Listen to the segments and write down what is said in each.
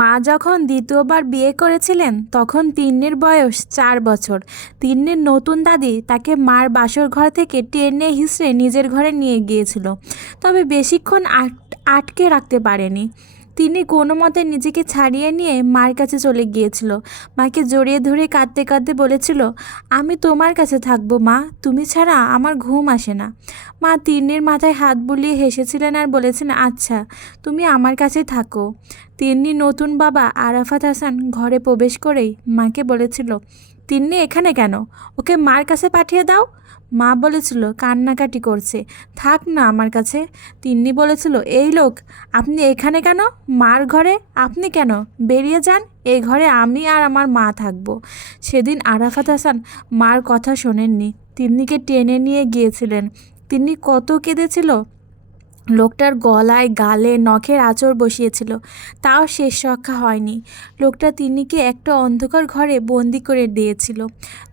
মা যখন দ্বিতীয়বার বিয়ে করেছিলেন, তখন তিন্নির বয়স চার বছর। তিন্নির নতুন দাদি তাকে মার বাসর ঘর থেকে টেনে হিসড়ে নিজের ঘরে নিয়ে গিয়েছিল। তবে বেশিক্ষণ আট- আটকে রাখতে পারেনি। তিনি কোনো মতে নিজেকে ছাড়িয়ে নিয়ে মার কাছে চলে গিয়েছিল। মাকে জড়িয়ে ধরে কাঁদতে কাঁদতে বলেছিল, আমি তোমার কাছে থাকব, মা। তুমি ছাড়া আমার ঘুম আসে না। মা তিন্নির মাথায় হাত বুলিয়ে হেসেছিলেন আর বলেছিলেন আচ্ছা তুমি আমার কাছে থাকো। তিন্নি নতুন বাবা আরাফাত হাসান ঘরে প্রবেশ করেই মাকে বলেছিল তিন্নি এখানে কেন? ওকে মার কাছে পাঠিয়ে দাও। মা বলেছিল, কান্নাকাটি করছে। থাক না আমার কাছে। তিন্নি বলেছিল, এই লোক, আপনি এখানে কেন? মার ঘরে? আপনি কেন? বেরিয়ে যান এই ঘরে আমি আর আমার মা থাকব। সেদিন আরাফাত হাসান মার কথা শোনেননি। তিন্নিকে টেনে নিয়ে গিয়েছিলেন। তিনি কত কেঁদেছিল? লোকটার গলায়, গালে, নখের আঁচড় বসিয়েছিল। তাও শেষ রক্ষা হয়নি। লোকটা তিন্নিকে একটা অন্ধকার ঘরে বন্দি করে দিয়েছিল।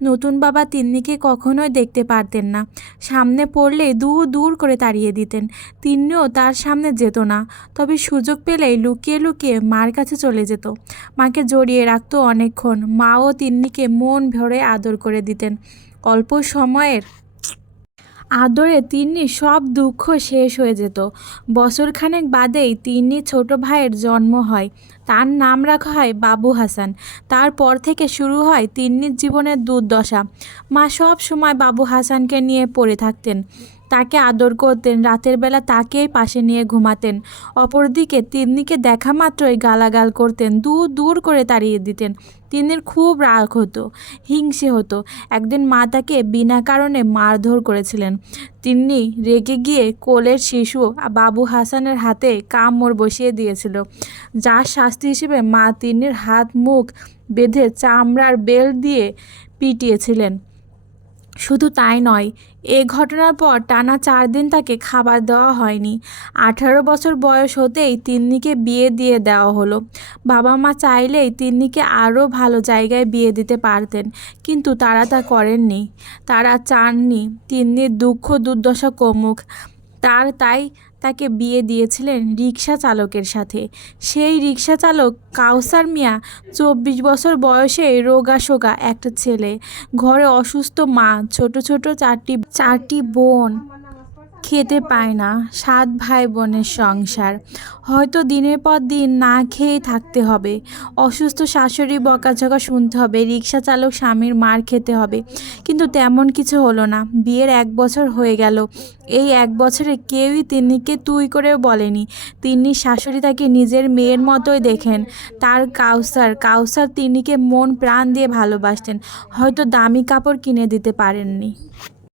নতুন বাবা তিন্নিকে কখনোই দেখতে পারতেন না। সামনে পড়লে দূর দূর করে তাড়িয়ে দিতেন। তিন্নিও তার সামনে যেত না। তবে সুযোগ পেলেই লুকিয়ে লুকিয়ে মার কাছে চলে যেত। মাকে জড়িয়ে রাখতো অনেকক্ষণ। মাও তিন্নিকে মন ভরে আদর করে দিতেন। অল্প সময়ের আদরে তিন্নি সব দুঃখ শেষ হয়ে যেত। বছরখানেক বাদেই তিন্নি ছোট ভাইয়ের জন্ম হয়। তার নাম রাখা হয় বাবু হাসান। তারপর থেকে শুরু হয় তিন্নির জীবনের দুর্দশা। মা সব সময় বাবু হাসানকে নিয়ে পড়ে থাকতেন। তাকে আদর করতেন। রাতের বেলা তাকেই পাশে নিয়ে ঘুমাতেন। অপরদিকে তিন্নিকে দেখা মাত্রই গালাগাল করতেন, দূর দূর করে তাড়িয়ে দিতেন। তিন্নির খুব রাগ হতো, হিংসে হতো। একদিন মা তাকে বিনা কারণে মারধর করেছিলেন। তিন্নি রেগে গিয়ে কোলের শিশু বাবু হাসানের হাতে কামড় বসিয়ে দিয়েছিল। যার শাস্তি হিসেবে মা তিন্নির হাত মুখ বেঁধে চামড়ার বেল দিয়ে পিটিয়েছিলেন। শুধু তাই নয়, এ ঘটনার পর টানা চার দিন তাকে খাবার দেওয়া হয়নি। আঠারো বছর বয়স হতেই তিন্নিকে বিয়ে দিয়ে দেওয়া হলো। বাবা মা চাইলেই তিন্নিকে আরও ভালো জায়গায় বিয়ে দিতে পারতেন, কিন্তু তারা তা করেননি। তারা চাননি তিন্নির দুঃখ দুর্দশা কমুক। তার তাই তাকে বিয়ে দিয়েছিলেন রিক্সা চালকের সাথে। সেই রিক্সা চালক কাউসার মিয়া, চব্বিশ বছর বয়সে রোগাশোগা একটা ছেলে। ঘরে অসুস্থ মা, ছোট ছোট চারটি চারটি বোন। খেতে পায় না। সাত ভাই বোনের সংসার। হয়তো দিনের পর দিন না খেয়েই থাকতে হবে। অসুস্থ শাশুড়ি বকাঝকা শুনতে হবে রিক্সা চালক স্বামীর মার খেতে হবে। কিন্তু তেমন কিছু হলো না। বিয়ের এক বছর হয়ে গেল। এই এক বছরে কেউই তিন্নিকে তুই করেও বলেনি। তিন্নির শাশুড়ি তাকে নিজের মেয়ের মতোই দেখেন। তার কাউসার কাউসার তিন্নিকে মন প্রাণ দিয়ে ভালোবাসতেন। হয়তো দামি কাপড় কিনে দিতে পারেননি।